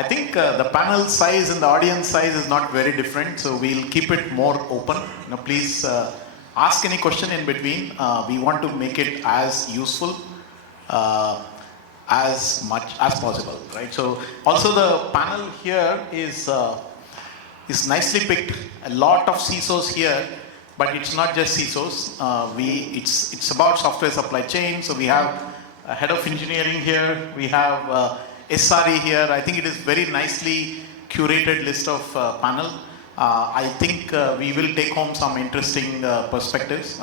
I think the panel size and the audience size is not very different, so we'll keep it more open. Please ask any question in between. We want to make it as useful as much as possible, right? So also the panel here is nicely picked. A lot of CISOs here, but it's not just CISOs. It's about software supply chain. So we have a head of engineering here. We have SRE here. I think it is very nicely curated list of panel. I think we will take home some interesting perspectives,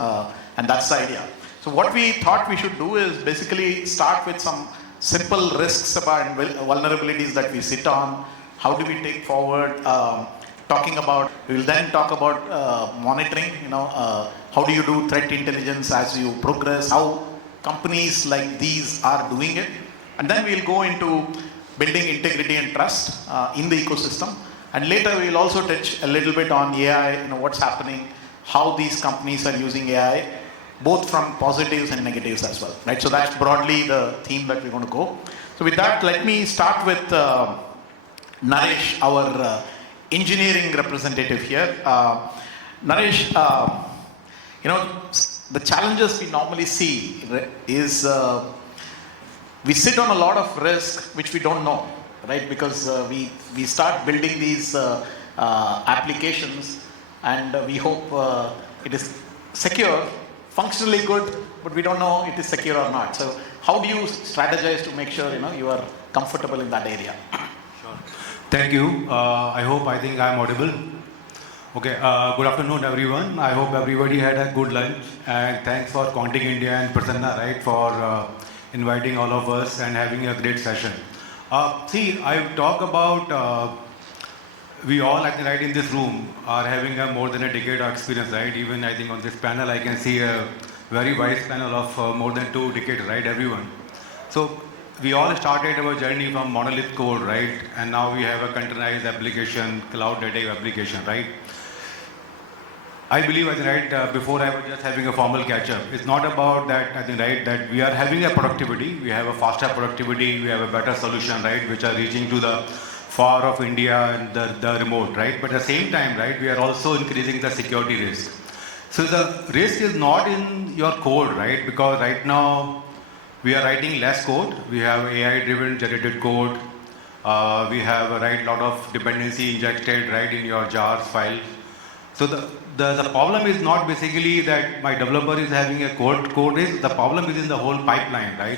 and that's the idea. So what we thought we should do is basically start with some simple risks about vulnerabilities that we sit on. How do we take forward? We will then talk about monitoring. How do you do threat intelligence as you progress? How companies like these are doing it, and then we'll go into building integrity and trust in the ecosystem. And later we'll also touch a little bit on AI. What's happening, how these companies are using AI, both from positives and negatives as well, right? So that's broadly the theme that we're going to go. So with that, let me start with Naresh, our engineering representative here. Naresh, the challenges we normally see is we sit on a lot of risk which we don't know, right? Because we start building these applications and we hope it is secure, functionally good, but we don't know it is secure or not. So how do you strategize to make sure you are comfortable in that area? Sure. Thank you. I think I'm audible. Okay, good afternoon everyone. I hope everybody had a good lunch, and thanks for Counting India and Prasanna, right, for inviting all of us and having a great session. I talk about, we all, I think, right in this room are having more than a decade of experience, right? Even I think on this panel, I can see a very wise panel of more than 2 decades, right, everyone. So we all started our journey from monolith code, right? And now we have a containerized application, cloud native application, right? I believe, I think, right, before I was just having a formal catch-up. It's not about that, I think, right, that we are having a productivity, we have a faster productivity, we have a better solution, right, which are reaching to the far of India and the remote, right? But at the same time, right, we are also increasing the security risk. So the risk is not in your code, right? Because right now, we are writing less code. We have AI-driven generated code. We have a lot of dependency injected, right, in your jars file. So the problem is not basically that my developer is having a code risk. The problem is in the whole pipeline, right?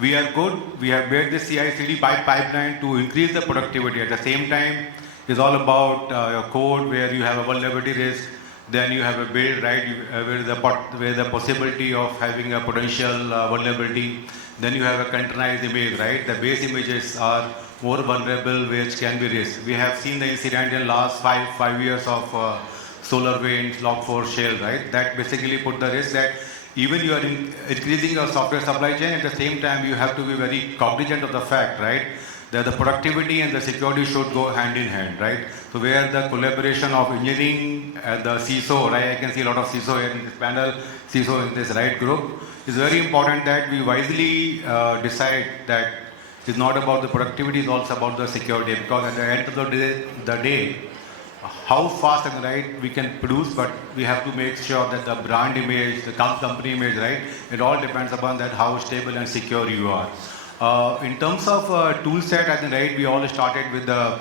We are good. We have made the CI/CD pipeline to increase the productivity. At the same time, it's all about your code where you have a vulnerability risk. Then you have a build, right, where the possibility of having a potential vulnerability. Then you have a containerized image, right? The base images are more vulnerable, which can be risk. We have seen the incident in last five years of SolarWinds, Log4 Shell, right? That basically put the risk that even you are increasing your software supply chain, at the same time you have to be very cognizant of the fact, right, that the productivity and the security should go hand in hand, right? So where the collaboration of engineering and the CISO, right, I can see a lot of CISO here in this panel, CISO in this right group, is very important that we wisely decide that it's not about the productivity, it's also about the security, because at the end of the day, how fast and right we can produce, but we have to make sure that the brand image, the company image, right, it all depends upon that how stable and secure you are. In terms of tool set, I think, right, we all started with the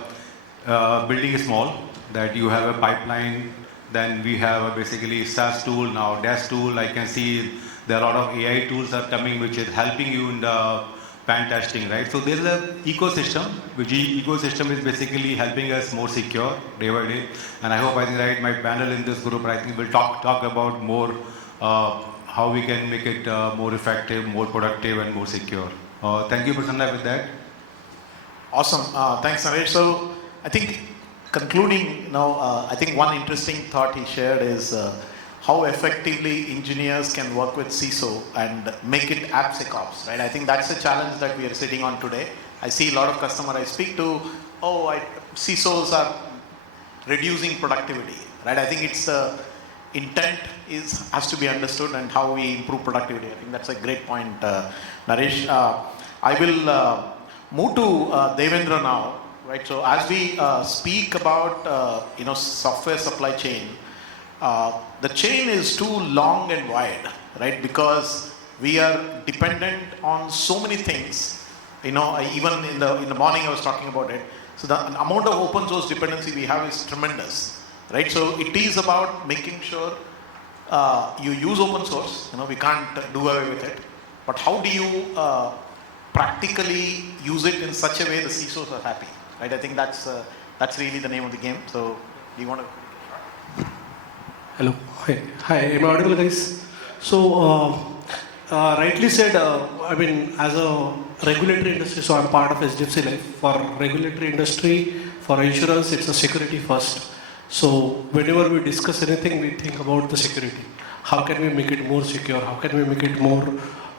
building small, that you have a pipeline, then we have a basically SaaS tool, now DAS tool. I can see there are a lot of AI tools are coming which is helping you in the pen testing, right? So there is an ecosystem, which ecosystem is basically helping us more secure day by day. And I hope, I think, right, my panel in this group, I think, will talk about more how we can make it more effective, more productive, and more secure. Thank you, Prasanna, with that. Awesome. Thanks, Naresh. So I think concluding now, I think one interesting thought he shared is how effectively engineers can work with CISO and make it AppSecOps, right? I think that's the challenge that we are sitting on today. I see a lot of customers I speak to, CISOs are reducing productivity, right? I think it's intent has to be understood and how we improve productivity. I think that's a great point, Naresh. I will move to Devendra now. right? So as we speak about software supply chain, the chain is too long and wide, right? Because we are dependent on so many things. Even in the morning I was talking about it. So the amount of open source dependency we have is tremendous, right? So it is about making sure you use open source. We can't do away with it. But how do you practically use it in such a way the CISOs are happy, right? I think that's really the name of the game. So do you want to? Hello. Hi. Am I audible, guys? So, rightly said, as a regulatory industry, so I'm part of HDFC Life. For regulatory industry, for insurance, it's a security first. So, whenever we discuss anything, we think about the security. How can we make it more secure? How can we make it more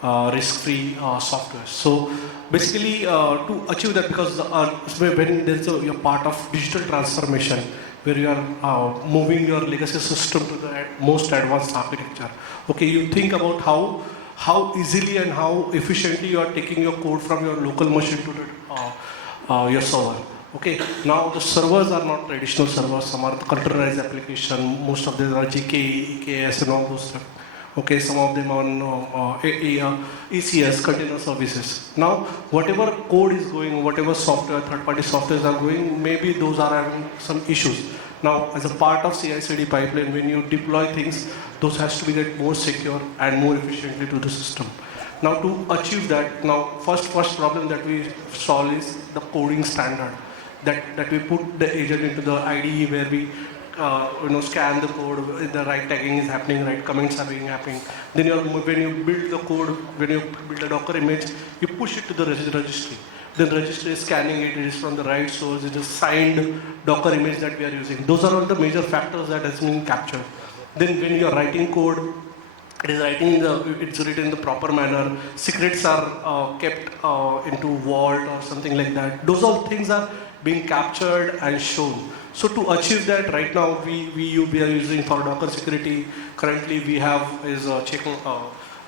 risk-free software? So, basically, to achieve that, because when there's a part of digital transformation, where you are moving your legacy system to the most advanced architecture. Okay, you think about how easily and how efficiently you are taking your code from your local machine to your server. Okay, now the servers are not traditional servers, some are containerized application, most of them are GKE, EKS and all those stuff. Okay, some of them on ECS, container services. Now, whatever code is going, whatever software, third-party softwares are going, maybe those are having some issues. Now, as a part of CI/CD pipeline, when you deploy things, those has to be get more secure and more efficiently to the system. Now, to achieve that, now first problem that we solve is the coding standard. That we put the agent into the IDE where we scan the code, the right tagging is happening, right comments are being happening. Then when you build the code, when you build a Docker image, you push it to the registry. Then registry is scanning it, it is from the right source, it is signed Docker image that we are using. Those are all the major factors that has been captured. Then when you are writing code, it's written in the proper manner. Secrets are kept into vault or something like that. Those all things are being captured and shown. So to achieve that, right now we are using for Docker security. Currently we have is checking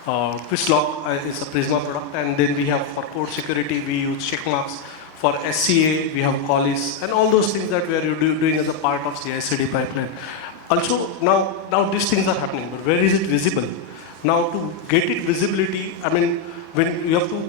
Twistlog is a Prisma product, and then we have for code security we use checkmarks. For SCA we have Collis, and all those things that we are doing as a part of CI/CD pipeline. Also now these things are happening, but where is it visible? Now to get it visibility, when you have to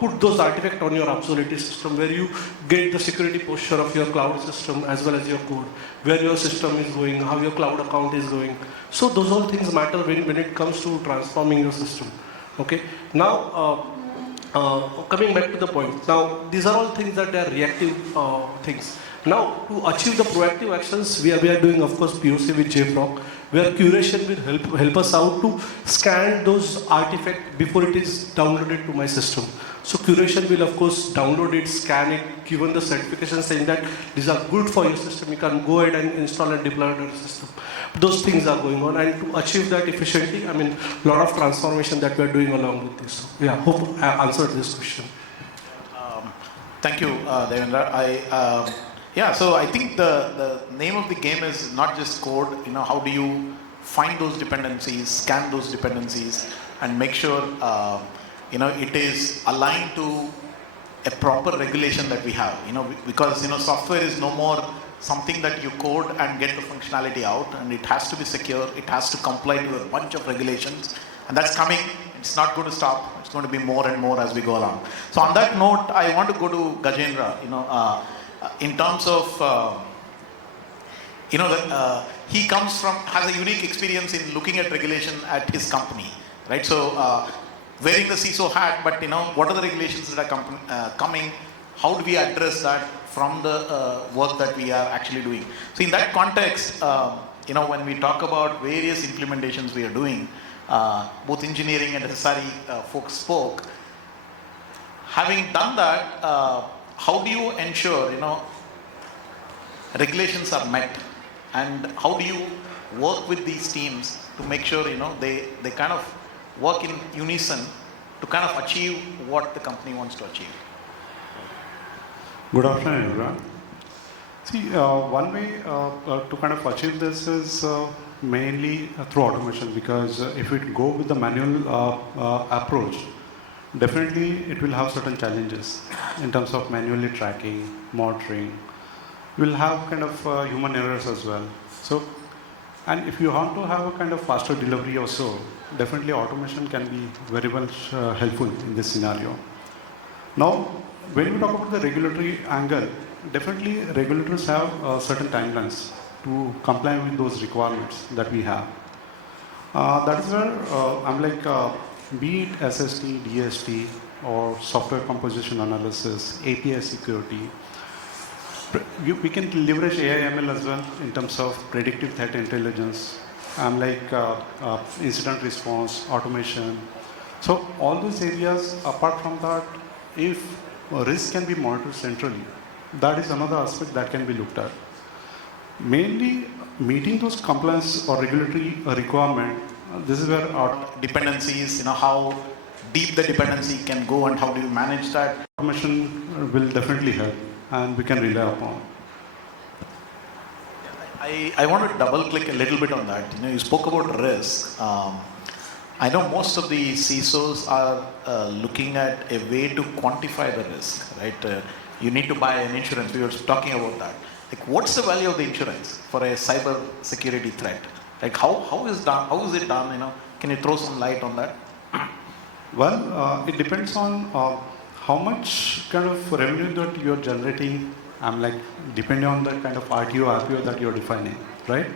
put those artifacts on your obsolete system, where you get the security posture of your cloud system as well as your code, where your system is going, how your cloud account is going. So those all things matter when it comes to transforming your system. Okay. Now coming back to the point. Now these are all things that are reactive things. Now to achieve the proactive actions, we are doing of course POC with JFrog, where curation will help us out to scan those artifacts before it is downloaded to my system. So curation will of course download it, scan it, given the certification saying that these are good for your system, you can go ahead and install and deploy to your system. Those things are going on, and to achieve that efficiently, a lot of transformation that we are doing along with this. Yeah, hope I answered this question. Thank you, Devendra. So I think the name of the game is not just code. How do you find those dependencies, scan those dependencies, and make sure it is aligned to a proper regulation that we have. Because software is no more something that you code and get the functionality out, and it has to be secure. It has to comply to a bunch of regulations, and that's coming. It's not going to stop. It's going to be more and more as we go along. So on that note, I want to go to Gajendra. In terms of, he has a unique experience in looking at regulation at his company, right? So, wearing the CISO hat, but what are the regulations that are coming? How do we address that from the work that we are actually doing? So, in that context, when we talk about various implementations we are doing, both engineering and SRE folks spoke. Having done that, how do you ensure, regulations are met, and how do you work with these teams to make sure, they kind of work in unison to kind of achieve what the company wants to achieve? Good afternoon, everyone. See, one way to kind of achieve this is mainly through automation, because if we go with the manual approach, definitely it will have certain challenges in terms of manually tracking, monitoring. You will have kind of human errors as well. So, and if you want to have a kind of faster delivery also, definitely automation can be very much helpful in this scenario. Now, when we talk about the regulatory angle, definitely regulators have certain timelines to comply with those requirements that we have. That is where I'm like, be it SST, DST, or software composition analysis, API security, we can leverage AI/ML as well in terms of predictive threat intelligence, like incident response, automation. So all those areas, apart from that, if risk can be monitored centrally, that is another aspect that can be looked at. Mainly meeting those compliance or regulatory requirement, this is where our Dependencies, how deep the dependency can go and how do you manage that? automation will definitely help and we can rely upon. I want to double click a little bit on that. You spoke about risk. I know most of the CISOs are looking at a way to quantify the risk, right? You need to buy an insurance. We were talking about that. Like, what's the value of the insurance for a cyber security threat? Like, how is it done? Can you throw some light on that? Well, it depends on how much kind of revenue that you're generating. Depending on the kind of RTO, RPO that you're defining, right?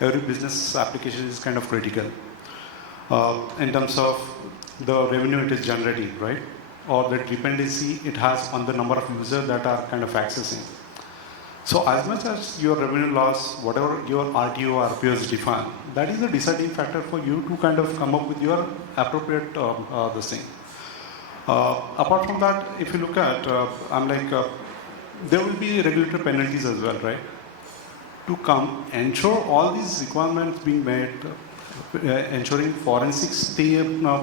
Every business application is kind of critical in terms of the revenue it is generating, right? Or the dependency it has on the number of users that are kind of accessing. So as much as your revenue loss, whatever your RTO, RPO is defined, that is the deciding factor for you to kind of come up with your appropriate this thing. Apart from that, if you look at, there will be regulatory penalties as well, right? To ensure all these requirements being met, ensuring forensics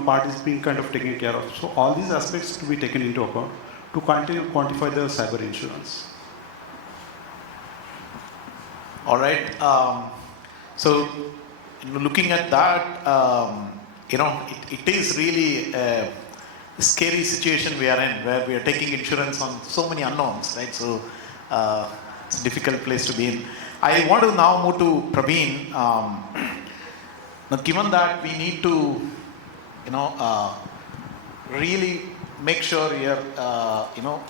part is being kind of taken care of. So all these aspects to be taken into account to quantify the cyber insurance. All right. So looking at that, it is really a scary situation we are in, where we are taking insurance on so many unknowns, right? So it's a difficult place to be in. I want to now move to Praveen. Now, given that we need to, really make sure we are,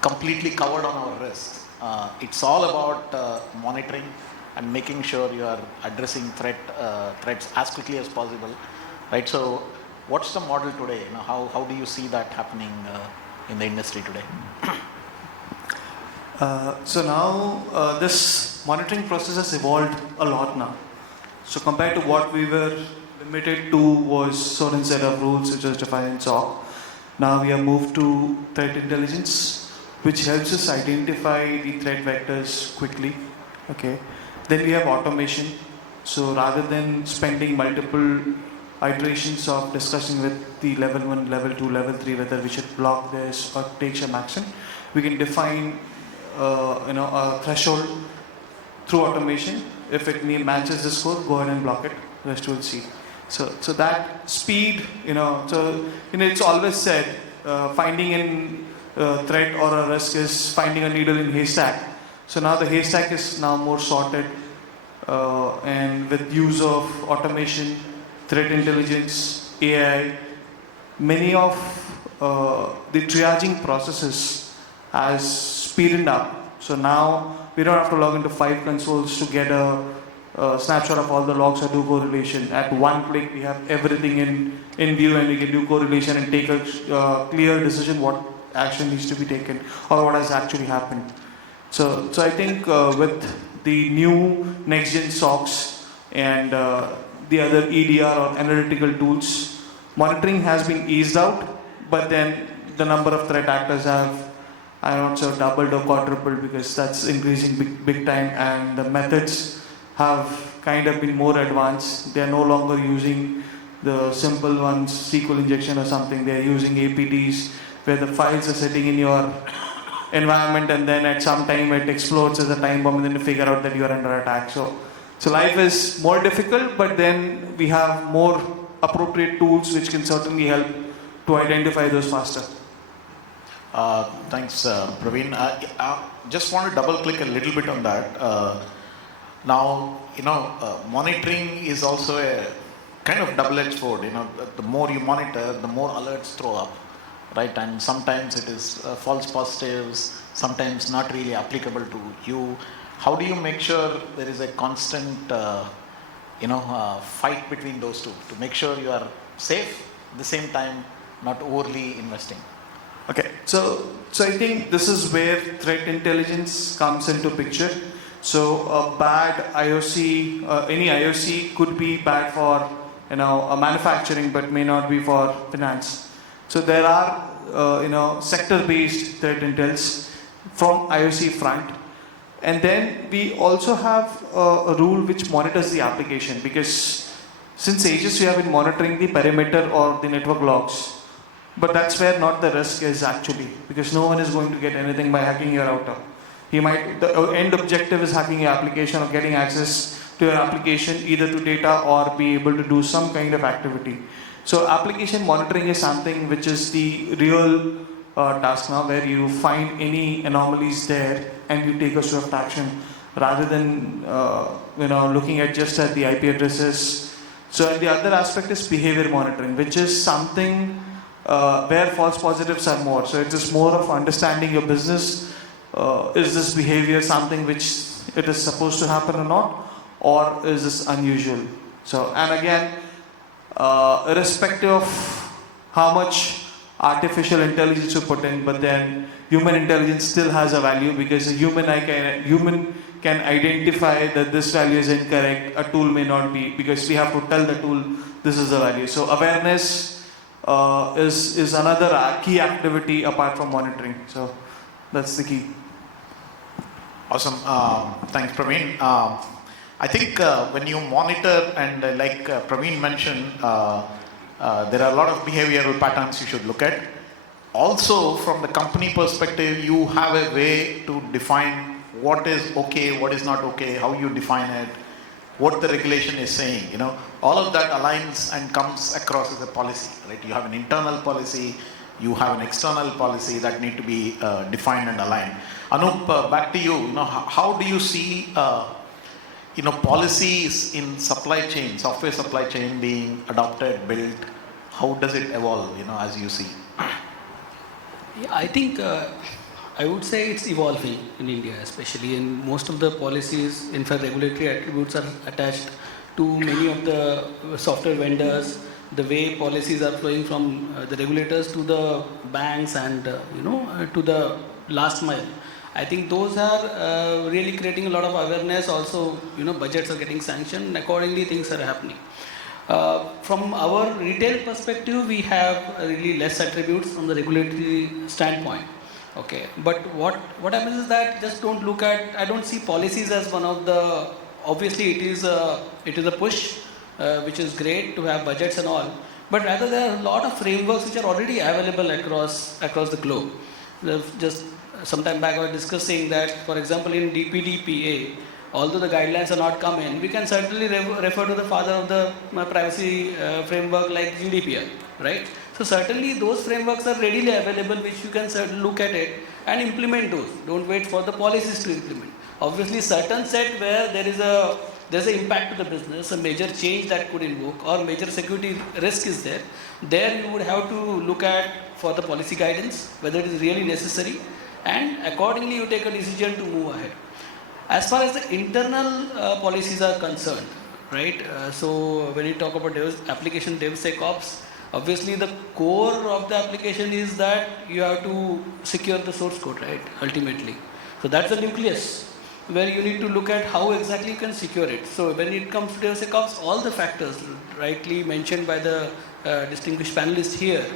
completely covered on our risks. It's all about monitoring and making sure you are addressing threats as quickly as possible, right? So, what's the model today? How do you see that happening in the industry today? So now this monitoring process has evolved a lot now. So compared to what we were limited to was certain set of rules which was defined in SOC. Now we have moved to threat intelligence, which helps us identify the threat vectors quickly. Okay. Then we have automation. So rather than spending multiple iterations of discussing with the level 1, level 2, level 3 whether we should block this or take some action, we can define a threshold through automation. If it matches the score, go ahead and block it. The rest will see. So that speed, it's always said finding a threat or a risk is finding a needle in haystack. So now the haystack is now more sorted, and with use of automation, threat intelligence, AI, many of the triaging processes has speeded up. So now we don't have to log into 5 consoles to get a snapshot of all the logs or do correlation. At one click, we have everything in view, and we can do correlation and take a clear decision what action needs to be taken or what has actually happened. So I think with the new next-gen SOCs and the other EDR or analytical tools, monitoring has been eased out, but then the number of threat actors have, doubled or quadrupled, because that's increasing big time, and the methods have kind of been more advanced. They are no longer using the simple ones, SQL injection or something. They are using APTs, where the files are sitting in your environment, and then at some time it explodes as a time bomb, and then you figure out that you are under attack. So life is more difficult, but then we have more appropriate tools which can certainly help to identify those faster. Thanks, Praveen. Just want to double click a little bit on that. Now, monitoring is also a kind of double-edged sword. The more you monitor, the more alerts throw up, right? And sometimes it is false positives, sometimes not really applicable to you. How do you make sure there is a constant, fight between those two to make sure you are safe, at the same time not overly investing? Okay, so I think this is where threat intelligence comes into picture. So a bad IOC, any IOC could be bad for a manufacturing, but may not be for finance. So there are sector-based threat intels from IOC front, and then we also have a rule which monitors the application, because since ages we have been monitoring the perimeter or the network logs. But that's where not the risk is actually, because no one is going to get anything by hacking your router. The end objective is hacking your application or getting access to your application either to data or be able to do some kind of activity. So application monitoring is something which is the real task now, where you find any anomalies there and you take a swift action rather than looking at just at the IP addresses. So and the other aspect is behavior monitoring, which is something where false positives are more. So it's just more of understanding your business. Is this behavior something which it is supposed to happen or not, or is this unusual? So, and again, irrespective of how much artificial intelligence you put in, but then human intelligence still has a value, because a human can identify that this value is incorrect, a tool may not be, because we have to tell the tool this is the value. So awareness is another key activity apart from monitoring. So that's the key. Awesome. Thanks, Praveen. I think when you monitor, and like Praveen mentioned, there are a lot of behavioral patterns you should look at. Also, from the company perspective, you have a way to define what is okay, what is not okay, how you define it, what the regulation is saying. All of that aligns and comes across as a policy, right? You have an internal policy, you have an external policy that need to be defined and aligned. Anup, back to you. How do you see policies in supply chain, software supply chain being adopted, built? How does it evolve, as you see? Yeah, I think I would say it's evolving in India, especially in most of the policies. In fact, regulatory attributes are attached to many of the software vendors. The way policies are flowing from the regulators to the banks and to the last mile. I think those are really creating a lot of awareness. Also, budgets are getting sanctioned. Accordingly, things are happening. From our retail perspective, we have really less attributes from the regulatory standpoint. Okay, but what happens is that just don't look at. I don't see policies as one of the. Obviously, it is a push, which is great to have budgets and all. But rather, there are a lot of frameworks which are already available across the globe. Just sometime back, I was discussing that, for example, in DPDPA, although the guidelines are not come in, we can certainly refer to the father of the privacy framework like GDPR, right? So certainly those frameworks are readily available, which you can certainly look at it and implement those. Don't wait for the policies to implement. Obviously, certain set where there's an impact to the business, a major change that could invoke, or major security risk is there. There you would have to look at for the policy guidance whether it is really necessary, and accordingly you take a decision to move ahead. As far as the internal policies are concerned, right? So when you talk about application DevSecOps, obviously the core of the application is that you have to secure the source code, right? Ultimately. So that's the nucleus where you need to look at how exactly you can secure it. So when it comes to DevSecOps, all the factors rightly mentioned by the distinguished panelists here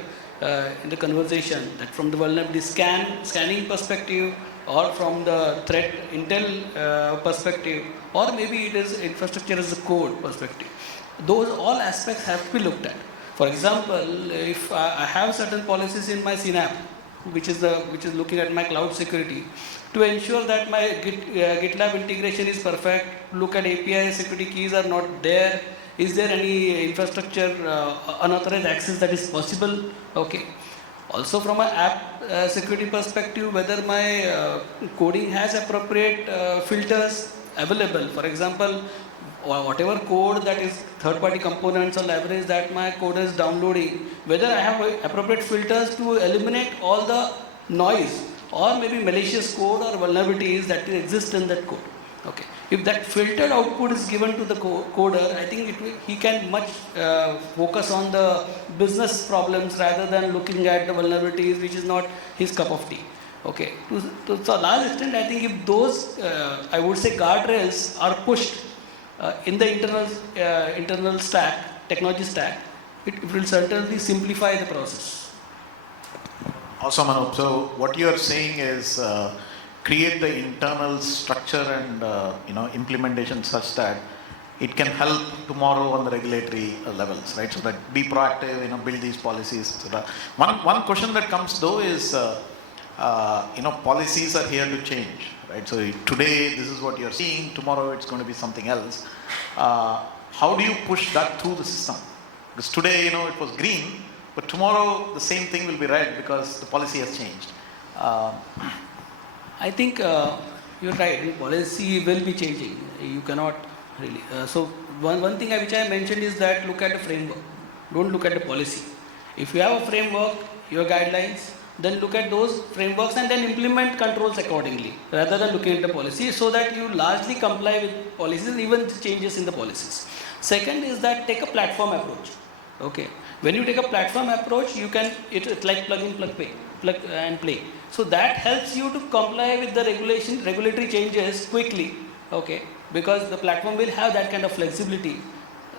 in the conversation, that from the vulnerability scanning perspective, or from the threat intel perspective, or maybe it is infrastructure as a code perspective. Those all aspects have to be looked at. For example, if I have certain policies in my CNAP, which is looking at my cloud security, to ensure that my GitLab integration is perfect, look at API security keys are not there, Is there any infrastructure unauthorized access that is possible? Okay. Also from an app security perspective, whether my coding has appropriate filters available. For example, whatever code that is third-party components or libraries that my coder is downloading, whether I have appropriate filters to eliminate all the noise or maybe malicious code or vulnerabilities that exist in that code. Okay. If that filtered output is given to the coder, I think he can much focus on the business problems rather than looking at the vulnerabilities, which is not his cup of tea. Okay. To a large extent, I think if those, I would say, guardrails are pushed in the internal stack, technology stack, it will certainly simplify the process. Awesome, Anup. So what you are saying is create the internal structure and implementation such that it can help tomorrow on the regulatory levels, right? So that be proactive, build these policies, etc. One question that comes though is, policies are here to change, right? So today this is what you're seeing, tomorrow it's going to be something else. How do you push that through the system? Because today, it was green, but tomorrow the same thing will be red because the policy has changed. I think you're right. The policy will be changing. You cannot really. So one thing which I mentioned is that look at the framework. Don't look at the policy. If you have a framework, your guidelines, then look at those frameworks and then implement controls accordingly, rather than looking at the policy, so that you largely comply with policies, even changes in the policies. Second is that take a platform approach. Okay. When you take a platform approach, you can it's like plug and play. So that helps you to comply with the regulatory changes quickly, okay? Because the platform will have that kind of flexibility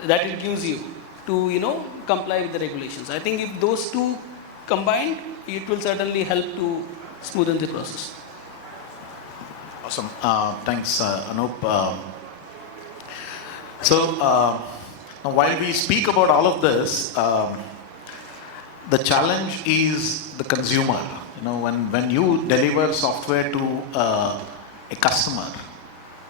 that it gives you to, comply with the regulations. I think if those two combined, it will certainly help to smoothen the process. Awesome. Thanks, Anup. So now while we speak about all of this, the challenge is the consumer. When you deliver software to a customer,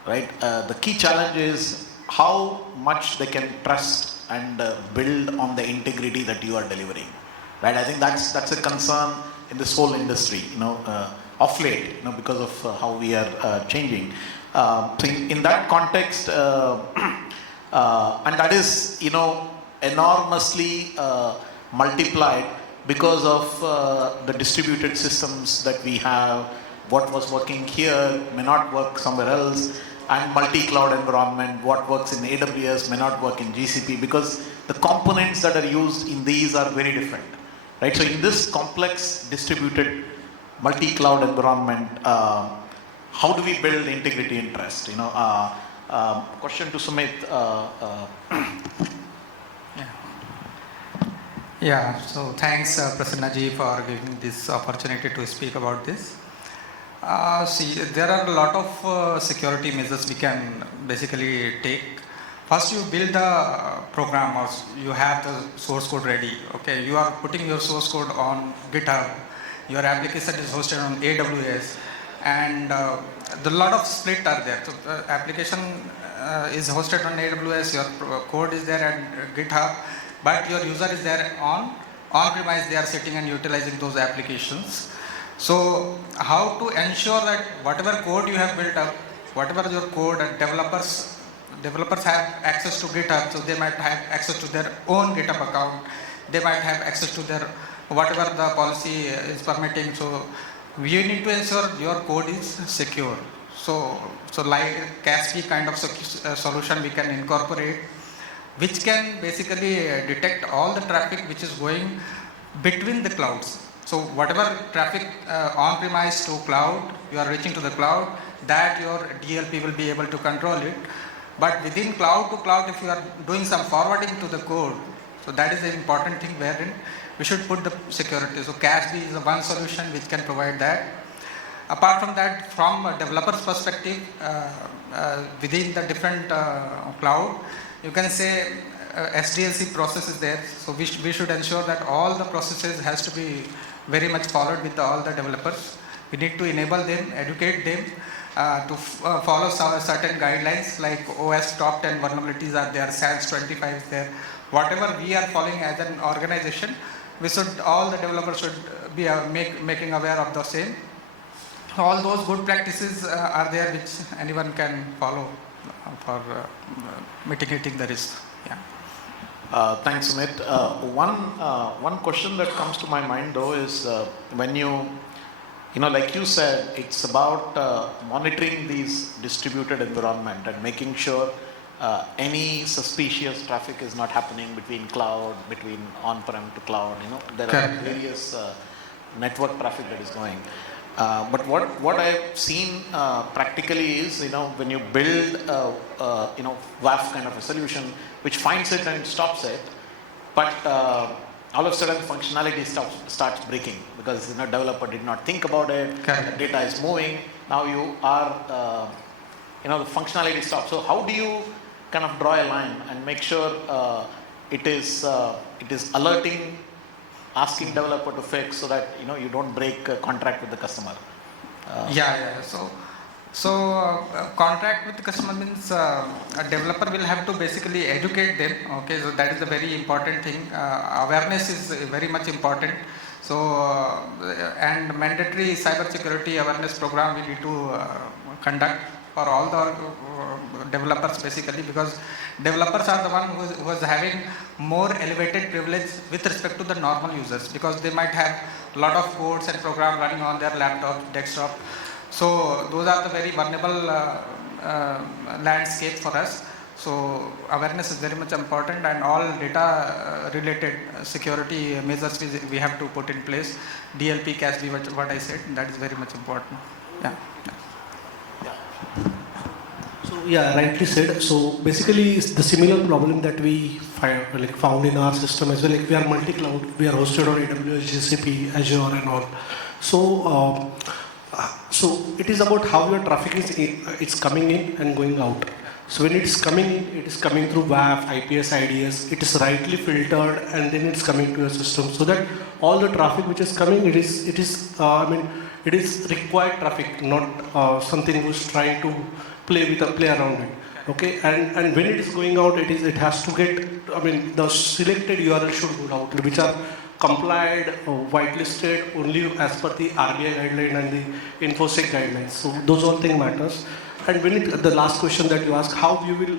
right? The key challenge is how much they can trust and build on the integrity that you are delivering, right? I think that's a concern in this whole industry, of late, because of how we are changing. So in that context, and that is, enormously multiplied because of the distributed systems that we have. What was working here may not work somewhere else, and multi-cloud environment, what works in AWS may not work in GCP, because the components that are used in these are very different, right? So in this complex distributed multi-cloud environment, how do we build integrity and trust? Question to Sumit. Yeah, so thanks Prasanna ji for giving this opportunity to speak about this. See, there are a lot of security measures we can basically take. First, you build the program, or you have the source code ready. Okay, you are putting your source code on GitHub. Your application is hosted on AWS, and the lot of split are there. So the application is hosted on AWS. Your code is there at GitHub. But your user is there on-premise, they are sitting and utilizing those applications. So how to ensure that whatever code you have built up, whatever your code, developers have access to GitHub, so they might have access to their own GitHub account, they might have access to their, whatever the policy is permitting. So you need to ensure your code is secure. So like CASP kind of solution we can incorporate, which can basically detect all the traffic which is going between the clouds. So whatever traffic on-premise to cloud, you are reaching to the cloud, that your DLP will be able to control it. But within cloud to cloud, if you are doing some forwarding to the code, so that is the important thing wherein we should put the security. So CASB is the one solution which can provide that. Apart from that, from a developer's perspective, within the different cloud, you can say SDLC process is there. So we should ensure that all the processes has to be very much followed with all the developers. We need to enable them, educate them, follow certain guidelines like OS top 10 vulnerabilities are there, SANS 25 is there. Whatever we are following as an organization, all the developers should be making aware of the same. All those good practices are there which anyone can follow for mitigating the risk. Yeah. Thanks, Sumit. One question that comes to my mind though is when like you said, it's about monitoring these distributed environment and making sure any suspicious traffic is not happening between cloud, between on-prem to cloud. There are various network traffic that is going. But what I've seen practically is, when you build WAF kind of a solution which finds it and stops it, but all of a sudden functionality starts breaking because developer did not think about it, the data is moving, now you are, the functionality stops. So how do you kind of draw a line and make sure it is alerting, asking developer to fix so that you don't break a contract with the customer? So contract with the customer means a developer will have to basically educate them. Okay, so that is a very important thing. Awareness is very much important. So and mandatory cyber security awareness program we need to conduct for all the developers basically, because developers are the one who is having more elevated privilege with respect to the normal users, because they might have a lot of codes and program running on their laptop, desktop. So those are the very vulnerable landscape for us. So awareness is very much important, and all data related security measures we have to put in place. DLP, CASB, what I said, that is very much important. Yeah. So yeah, rightly said. So basically, it's the similar problem that we found in our system as well. Like we are multi-cloud, we are hosted on AWS, GCP, Azure, and all. So so it is about how your traffic it's coming in and going out. So when it's coming in, it is coming through WAF, IPS, IDS. It is rightly filtered, and then it's coming to your system. So that all the traffic which is coming, it is required traffic, not something who's trying to play around it. Okay, and when it is going out, it has to get. The selected URL should go out, which are complied, whitelisted only as per the RBI guideline and the InfoSec guidelines. So those all things matters. And when the last question that you ask, how we will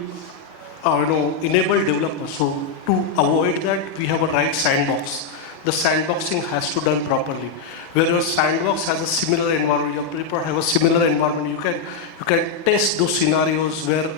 enable developers. So to avoid that, we have a right sandbox. The sandboxing has to be done properly. Where your sandbox has a similar environment, your report have a similar environment, you can test those scenarios where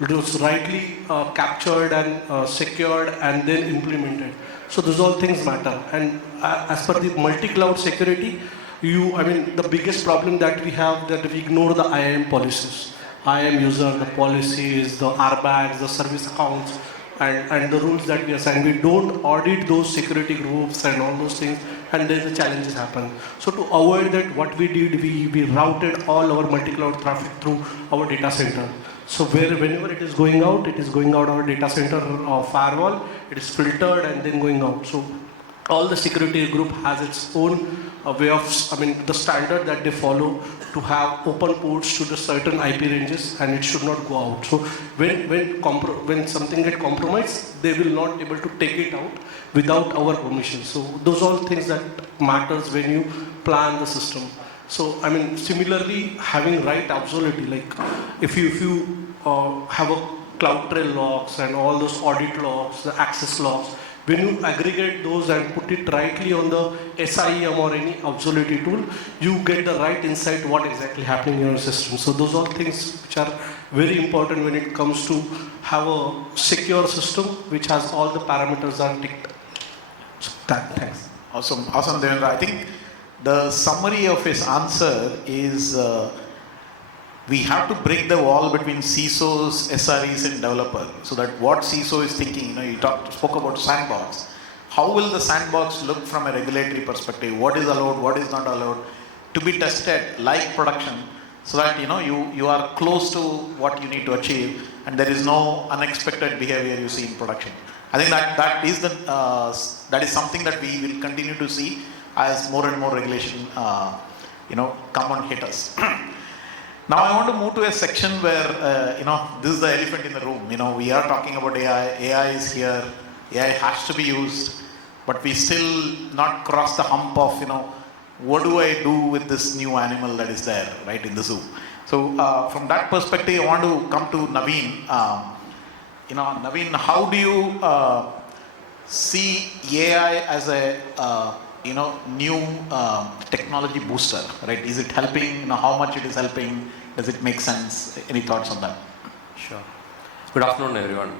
it was rightly captured and secured and then implemented. So those all things matter. And as per the multi-cloud security, the biggest problem that we have that we ignore the IAM policies. IAM user, the policies, the RBACs, the service accounts, and the rules that we assign. We don't audit those security groups and all those things, and then the challenges happen. So to avoid that, what we did, we routed all our multi-cloud traffic through our data center. So whenever it is going out our data center firewall, it is filtered and then going out. So all the security group has its own way of, the standard that they follow to have open ports to the certain IP ranges, and it should not go out. So when something get compromised, they will not able to take it out without our permission. So those are things that matters when you plan the system. So similarly, having right observability, like if you have a CloudTrail logs and all those audit logs, the access logs, when you aggregate those and put it rightly on the SIEM or any observability tool, you get the right insight what exactly happening in your system. So those are things which are very important when it comes to have a secure system which has all the parameters are ticked. So thanks. Awesome, Devendra. I think the summary of his answer is we have to break the wall between CISOs, SREs and developer, so that what CISO is thinking, you spoke about sandbox. How will the sandbox look from a regulatory perspective? What is allowed, what is not allowed, to be tested like production, so that you are close to what you need to achieve and there is no unexpected behavior you see in production. I think that is something that we will continue to see as more and more regulation come and hit us. Now I want to move to a section where, this is the elephant in the room. We are talking about AI. AI is here. AI has to be used, but we still not cross the hump of, what do I do with this new animal that is there, right, in the zoo? So from that perspective, I want to come to Navin. Navin, how do you see AI as a new technology booster, right? Is it helping? How much it is helping? Does it make sense? Any thoughts on that? Sure. Good afternoon, everyone.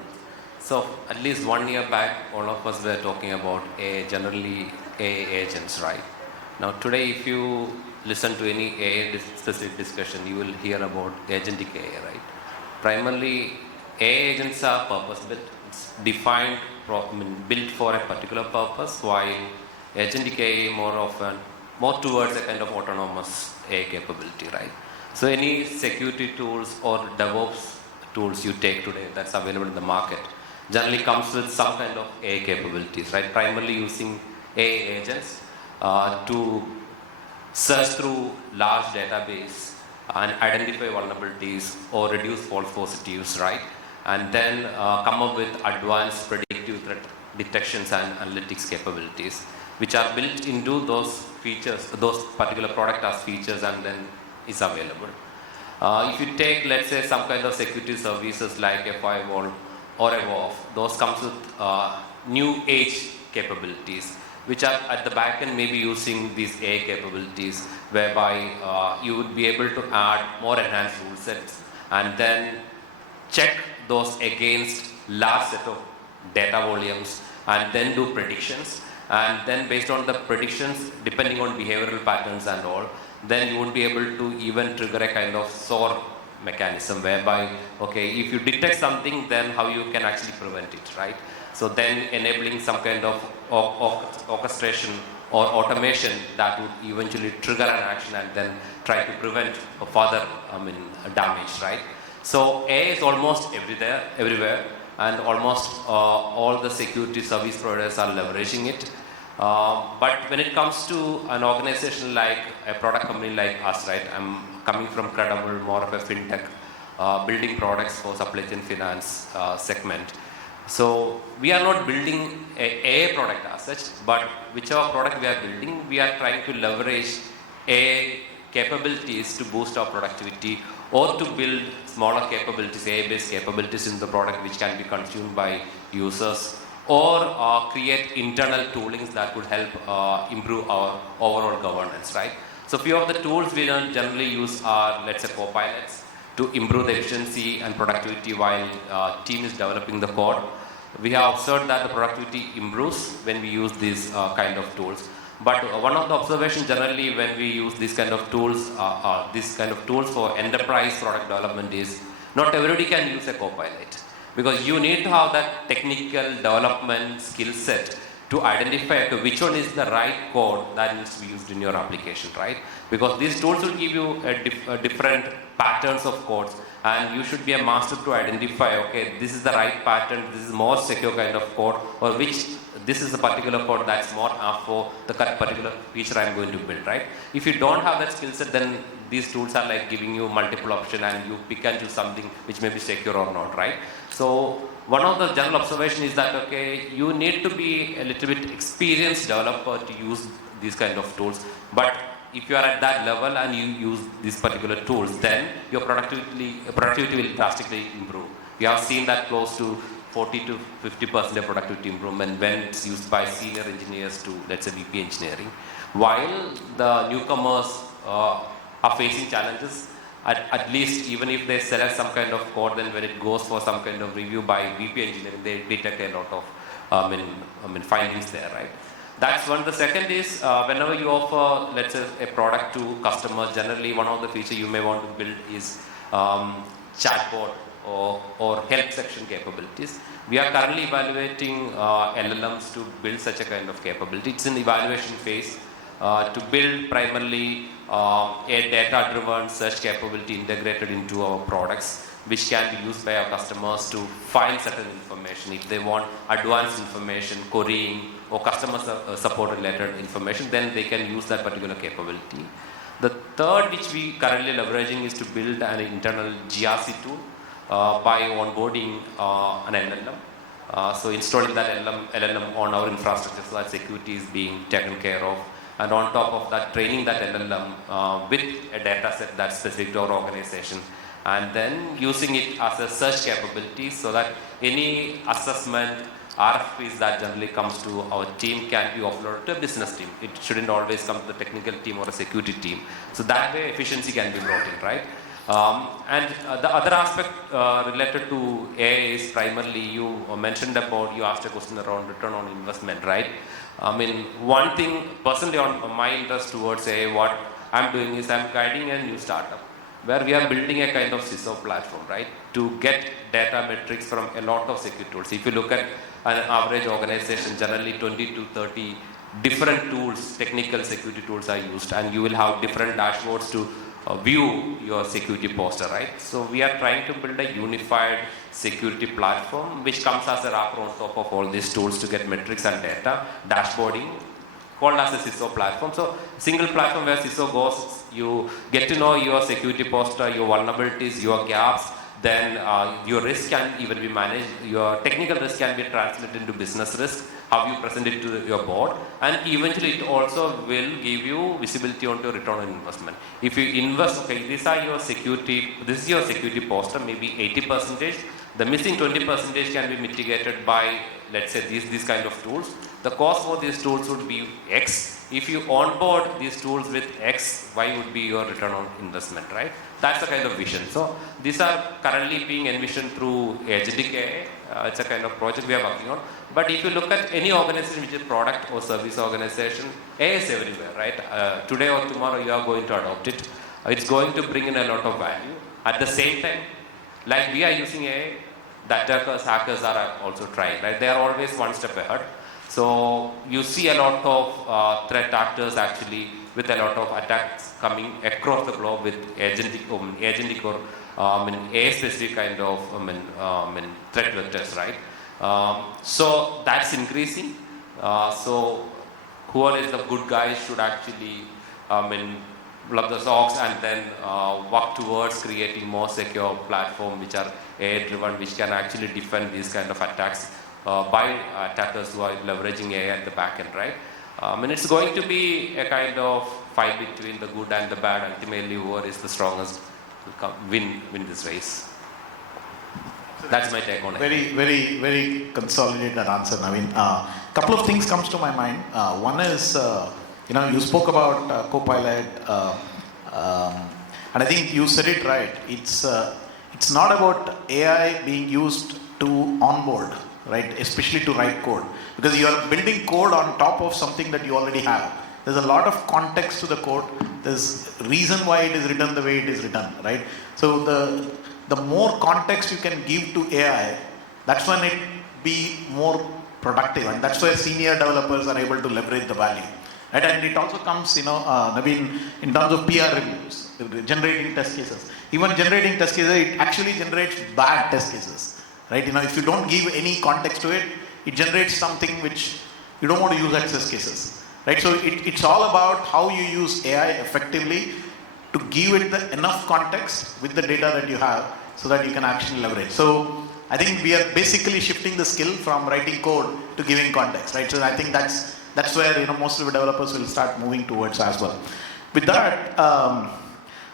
So, at least 1 year back, all of us were talking about generally AI agents, right? Now, today, if you listen to any AI specific discussion, you will hear about agentic AI, right? Primarily, AI agents are purpose-built. It's defined, built for a particular purpose, while agentic AI more towards a kind of autonomous AI capability, right? So any security tools or DevOps tools you take today that's available in the market generally comes with some kind of AI capabilities, right? Primarily using AI agents to search through large database and identify vulnerabilities or reduce false positives, right? And then come up with advanced predictive threat detections and analytics capabilities, which are built into those features, those particular product as features, and then is available. If you take, let's say, some kind of security services like a firewall or a WAF, those comes with new age capabilities, which are at the back end maybe using these AI capabilities, whereby you would be able to add more enhanced rule sets and then check those against large set of data volumes and then do predictions. And then based on the predictions, depending on behavioral patterns and all, then you would be able to even trigger a kind of SOAR mechanism, whereby, okay, if you detect something, then how you can actually prevent it, right? So then enabling some kind of orchestration or automation that would eventually trigger an action and then try to prevent further damage, right? So AI is almost everywhere, and almost all the security service providers are leveraging it. But when it comes to an organization like a product company like us, right? I'm coming from CredAble, more of a fintech, building products for supply chain finance segment. So we are not building a product as such, but whichever product we are building, we are trying to leverage AI capabilities to boost our productivity, or to build smaller capabilities, AI-based capabilities in the product which can be consumed by users, or create internal toolings that would help improve our overall governance, right? So few of the tools we generally use are, let's say, copilots to improve the efficiency and productivity while team is developing the code. We have observed that the productivity improves when we use these kind of tools. But one of the observations generally when we use these kind of tools for enterprise product development is not everybody can use a copilot, because you need to have that technical development skill set to identify which one is the right code that needs to be used in your application, right? Because these tools will give you different patterns of codes, and you should be a master to identify, okay, this is the right pattern, this is more secure kind of code, or which this is a particular code that's more for the particular feature I'm going to build, right? If you don't have that skill set, then these tools are like giving you multiple options and you pick and choose something which may be secure or not, right? So one of the general observation is that, okay, you need to be a little bit experienced developer to use these kind of tools. But if you are at that level and you use these particular tools, then your productivity will drastically improve. We have seen that close to 40 to 50% productivity improvement when it's used by senior engineers to, let's say, VP engineering. While the newcomers are facing challenges, at least even if they select some kind of code, then when it goes for some kind of review by VP engineering, they detect a lot of findings there, right? That's one. The second is whenever you offer, let's say, a product to customers, generally one of the features you may want to build is chatbot or help section capabilities. We are currently evaluating LLMs to build such a kind of capability. It's in the evaluation phase to build primarily a data-driven search capability integrated into our products, which can be used by our customers to find certain information. If they want advanced information, querying, or customer support related information, then they can use that particular capability. The third, which we currently leveraging, is to build an internal GRC tool by onboarding an LLM. So installing that LLM on our infrastructure so that security is being taken care of. And on top of that, training that LLM with a data set that's specific to our organization. And then using it as a search capability so that any assessment, RFPs that generally comes to our team can be offloaded to a business team. It shouldn't always come to the technical team or a security team. So that way efficiency can be brought in, right? And the other aspect related to AI is primarily you mentioned about, you asked a question around return on investment, right? I mean, one thing personally on my interest towards AI, what I'm doing is I'm guiding a new startup where we are building a kind of CISO platform, right? To get data metrics from a lot of security tools. If you look at an average organization, generally 20 to 30 different tools, technical security tools are used, and you will have different dashboards to view your security posture, right? So we are trying to build a unified security platform which comes as a wrapper on top of all these tools to get metrics and data, dashboarding, called as a CISO platform. So single platform where CISO goes, you get to know your security posture, your vulnerabilities, your gaps, then your risk can even be managed, your technical risk can be translated into business risk, how you present it to your board, and eventually it also will give you visibility onto return on investment. If you invest, okay, these are your security, this is your security posture, maybe 80%, the missing 20% can be mitigated by, let's say, these kind of tools. The cost for these tools would be X. If you onboard these tools with X, Y would be your return on investment, right? That's the kind of vision. So these are currently being envisioned through agentic AI. It's a kind of project we are working on. But if you look at any organization which is product or service organization, AI is everywhere, right? Today or tomorrow you are going to adopt it. It's going to bring in a lot of value. At the same time, like we are using AI, the attackers, hackers are also trying, right? They are always one step ahead. So you see a lot of threat actors actually with a lot of attacks coming across the globe with agentic or AI-specific kind of threat vectors, right? So that's increasing. So whoever is the good guys should actually love the socks and then work towards creating more secure platform which are AI-driven, which can actually defend these kind of attacks by attackers who are leveraging AI at the back end, right? It's going to be a kind of fight between the good and the bad. Ultimately, whoever is the strongest will win this race. That's my take on it. Very, very, very consolidated answer, Navin. Couple of things comes to my mind. One is, you spoke about Copilot, and I think you said it right. It's not about AI being used to onboard, right? Especially to write code, because you are building code on top of something that you already have. There's a lot of context to the code. There's reason why it is written the way it is written, right? So the more context you can give to AI, that's when it be more productive, and that's where senior developers are able to leverage the value, right? And it also comes, Navin, in terms of PR reviews, generating test cases. Even generating test cases, it actually generates bad test cases, right? If you don't give any context to it, it generates something which you don't want to use as test cases, right? So it's all about how you use AI effectively to give it enough context with the data that you have so that you can actually leverage. So I think we are basically shifting the skill from writing code to giving context, right? So I think that's where most of the developers will start moving towards as well. With that,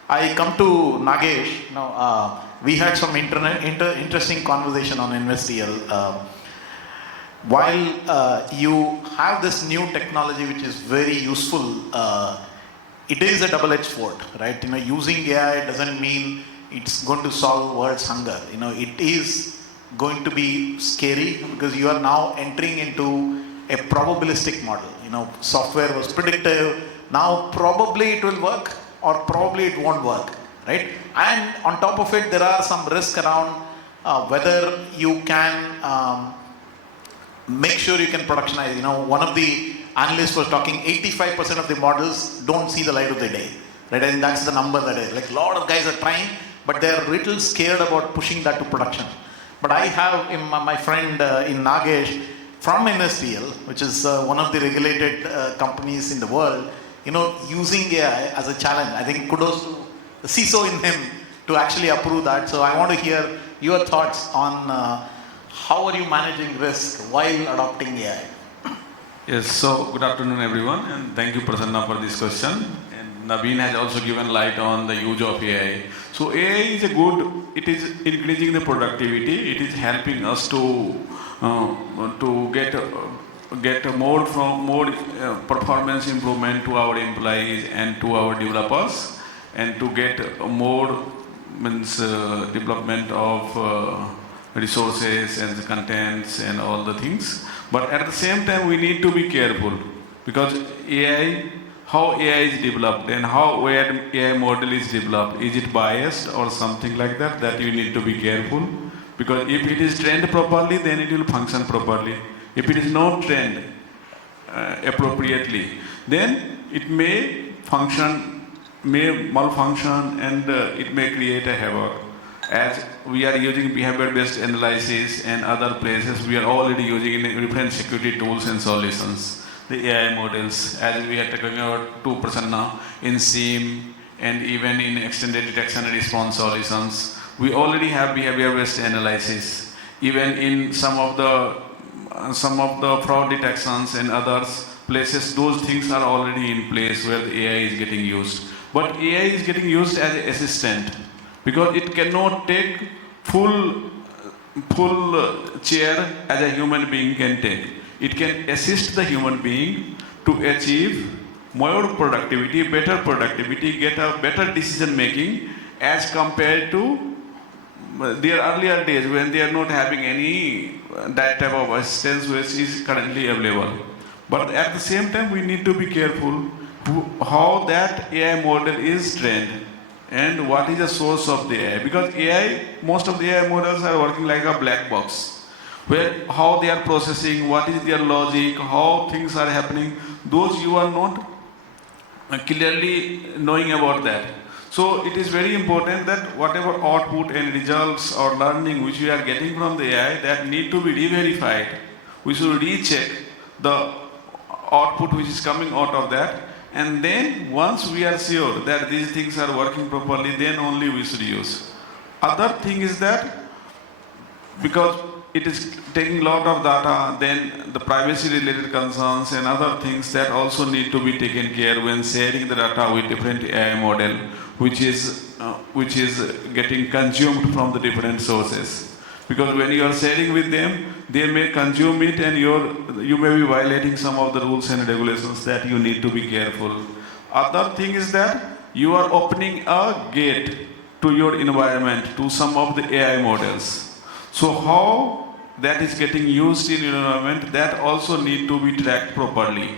I come to Nagesh. Now, we had some interesting conversation on NSDL. While you have this new technology which is very useful, it is a double-edged sword, right? Using AI doesn't mean it's going to solve world's hunger. It is going to be scary because you are now entering into a probabilistic model. Software was predictive. Now probably it will work or probably it won't work, right? And on top of it, there are some risk around whether you can make sure you can productionize. One of the analysts was talking 85% of the models don't see the light of the day, right? And that's the number that is. Like a lot of guys are trying, but they're a little scared about pushing that to production. But I have my friend in Nagesh from NSDL, which is one of the regulated companies in the world. using AI as a challenge. I think kudos to the CISO in him to actually approve that. So I want to hear your thoughts on how are you managing risk while adopting AI? Yes, so good afternoon everyone, and thank you Prasanna for this question. And Navin has also given light on the use of AI. So AI is it is increasing the productivity, it is helping us to get more performance improvement to our employees and to our developers, and to get more development of resources and the contents and all the things. But at the same time, we need to be careful, because how AI is developed and how AI model is developed, is it biased or something like that, that you need to be careful. Because if it is trained properly, then it will function properly. If it is not trained appropriately, then it may malfunction, and it may create a havoc. As we are using behavior-based analysis and other places, we are already using different security tools and solutions, the AI models, as we are talking about to Prasanna in SIEM and even in extended detection and response solutions. We already have behavior-based analysis. Even in some of the fraud detections and others places, those things are already in place where the AI is getting used. But AI is getting used as an assistant, because it cannot take full chair as a human being can take. It can assist the human being to achieve more productivity, better productivity, get a better decision making as compared to their earlier days when they are not having any that type of assistance which is currently available. But at the same time, we need to be careful how that AI model is trained and what is the source of the AI. Because most of the AI models are working like a black box, where how they are processing, what is their logic, how things are happening, those you are not clearly knowing about that. So it is very important that whatever output and results or learning which we are getting from the AI, that need to be re-verified. We should recheck the output which is coming out of that, and then once we are sure that these things are working properly, then only we should use. Other thing is that because it is taking a lot of data, then the privacy related concerns and other things that also need to be taken care when sharing the data with different AI model, which is getting consumed from the different sources. Because when you are sharing with them, they may consume it, and you may be violating some of the rules and regulations that you need to be careful. Other thing is that you are opening a gate to your environment, to some of the AI models. So how that is getting used in your environment, that also need to be tracked properly.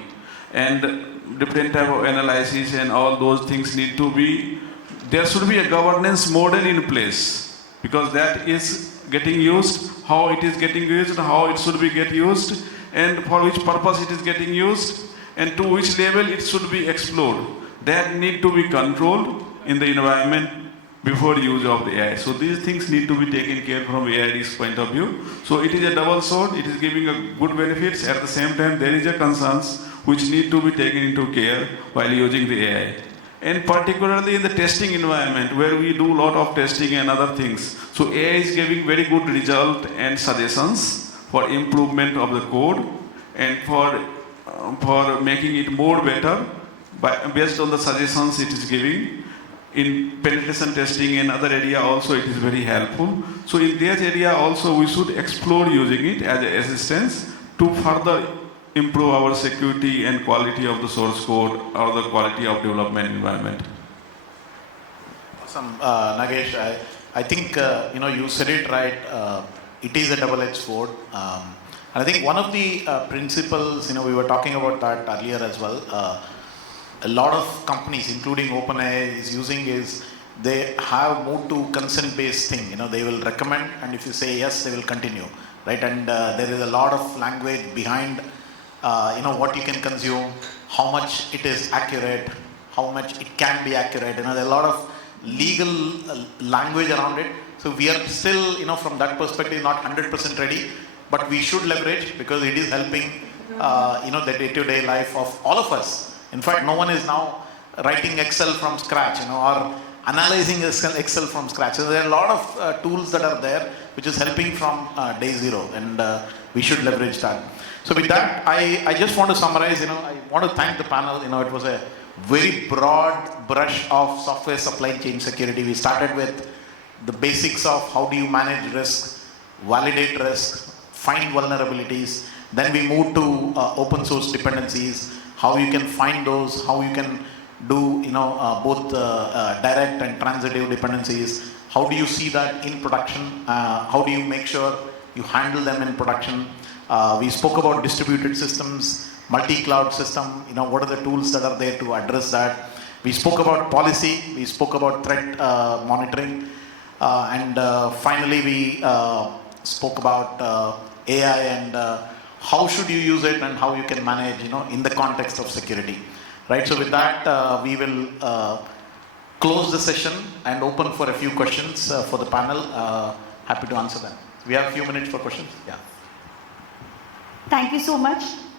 And different type of analysis and all those things need to be, there should be a governance model in place, because that is getting used, how it is getting used, how it should be get used, and for which purpose it is getting used, and to which level it should be explored. That need to be controlled in the environment before use of the AI. So these things need to be taken care from AI risk point of view. So it is a double sword. It is giving a good benefits. At the same time, there is a concerns which need to be taken into care while using the AI. And particularly in the testing environment where we do a lot of testing and other things. So AI is giving very good result and suggestions for improvement of the code and for making it more better based on the suggestions it is giving. In penetration testing and other area also it is very helpful. So in that area also we should explore using it as an assistance to further improve our security and quality of the source code or the quality of development environment. Awesome, Nagesh. I think you said it right. It is a double-edged sword. And I think one of the principles, we were talking about that earlier as well. A lot of companies, including OpenAI, is using is they have moved to consent-based thing. They will recommend, and if you say yes, they will continue, right? And there is a lot of language behind, what you can consume, how much it is accurate, how much it can be accurate. There are a lot of legal language around it. So we are still, from that perspective, not 100% ready, but we should leverage because it is helping, the day-to-day life of all of us. In fact, no one is now writing Excel from scratch, or analyzing Excel from scratch. So there are a lot of tools that are there which is helping from day zero, and we should leverage that. So with that, I just want to summarize, I want to thank the panel. It was a very broad brush of software supply chain security. We started with the basics of how do you manage risk, validate risk, find vulnerabilities. Then we moved to open source dependencies, how you can find those, how you can do both direct and transitive dependencies. How do you see that in production? How do you make sure you handle them in production? We spoke about distributed systems, multi-cloud system, what are the tools that are there to address that. We spoke about policy, we spoke about threat monitoring, and finally we spoke about AI and how should you use it and how you can manage, in the context of security. Right, so with that, we will close the session and open for a few questions for the panel. Happy to answer them. We have a few minutes for questions. Yeah. Thank you so much.